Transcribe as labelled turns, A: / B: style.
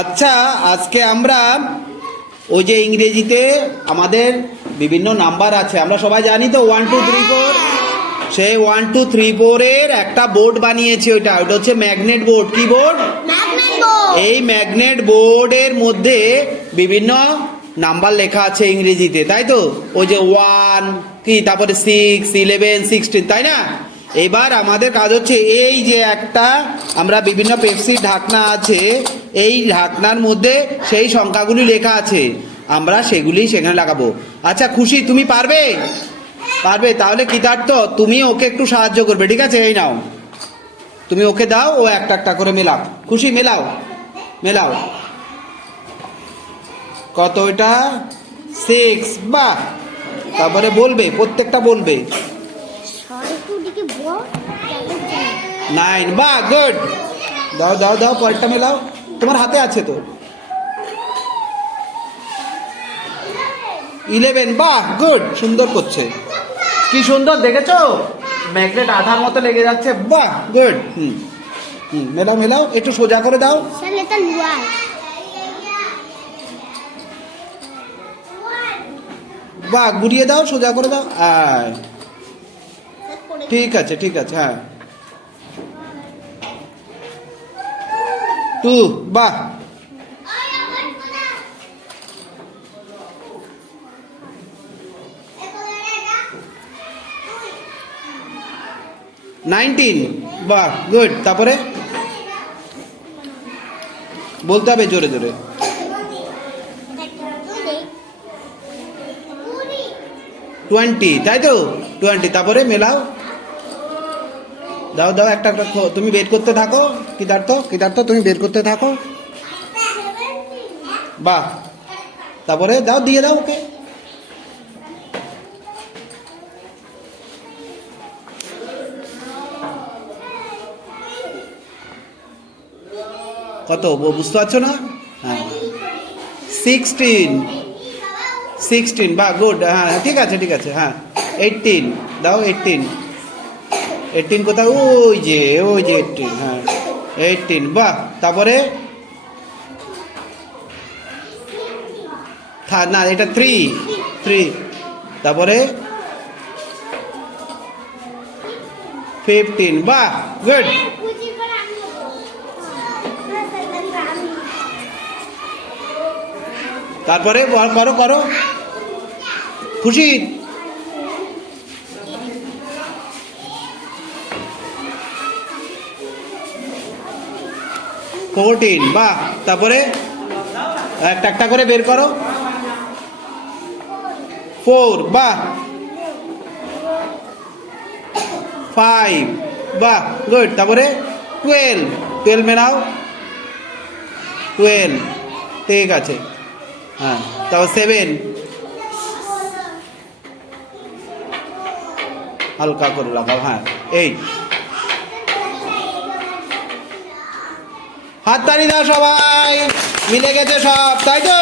A: আচ্ছা আজকে আমরা ওই যে ইংরেজিতে আমাদের বিভিন্ন নাম্বার আছে। আমরা সবাই জানি তো ওয়ান টু থ্রি ফোর সেই ওয়ান টু থ্রি ফোরের একটা বোর্ড বানিয়েছি ওইটা। ওটা হচ্ছে ম্যাগনেট বোর্ড কি বোর্ড
B: ম্যাগনেট বোর্ড
A: এই ম্যাগনেট বোর্ডের মধ্যে বিভিন্ন নাম্বার লেখা আছে ইংরেজিতে তাই তো? ওই যে ওয়ান কি তারপরে সিক্স ইলেভেন সিক্সটিন তাই না? এবার আমাদের কাজ হচ্ছে এই যে একটা আমরা বিভিন্ন পেপসির ঢাকনা আছে এই ঢাকনার মধ্যে সেই সংখ্যাগুলি লেখা আছে। আমরা সেগুলি সেখানে লাগাবো। আচ্ছা খুশি তুমি পারবে? পারবে তাহলে কৃতার্থ তুমি ওকে একটু সাহায্য করবে। ঠিক আছে এই নাও। তুমি ওকে দাও ও একটা একটা করে মেলাও। খুশি মেলাও মেলাও। কত এটা সিক্স বাহ! তারপরে বলবে প্রত্যেকটা বলবে। নাইন বাহ গুড দাও দাও দাও পরেরটা মেলাও। তোমার হাতে আছে তো। ইলেভেন বাহ গুড সুন্দর করছে। কি সুন্দর দেখেছ? ম্যাগনেট আধার মতো লেগে যাচ্ছে বাহ গুড হুম হুম মেলাও মেলাও একটু সোজা করে দাও। বাহ ঘুরিয়ে দাও সোজা করে দাও আয়। ঠিক আছে ঠিক আছে হ্যাঁ। টু বাহ নাইনটিন বাহ গুড তারপরে বলতে হবে জোরে জোরে। টোয়েন্টি তাই তো? টোয়েন্টি তারপরে মেলাও দাও দাও, একটা তুমি বের করতে থাকো কিদার্থ কিদার্থ তুমি বের করতে থাকো। বাহ। তারপরে দাও, দিয়ে দাও ওকে। কত বুঝতে পারছ না? হ্যাঁ। সিক্সটিন। সিক্সটিন, বাহ, গুড হ্যাঁ ঠিক আছে ঠিক আছে হ্যাঁ। এইটিন দাও এইটিন এইটিন কোথায়? ওই যে ওই যে এইটিন হ্যাঁ। এইটিন বাহ, তারপরে? না, এটা থ্রি থ্রি তারপরে? ফিফটিন বাহ গুড তারপরে করো করো। খুশি? ফোরটিন বাহ তারপরে একটা একটা করে বের করো। ফোর বাহ ফাইভ বাহ গুড তারপরে টুয়েলভ টুয়েলভ মেলাও। টুয়েলভ ঠিক আছে। হ্যাঁ তারপর সেভেন হালকা করে লাগাও হ্যাঁ এইট হাততালি দাও সবাই। মিলে গেছে সব তাই তো?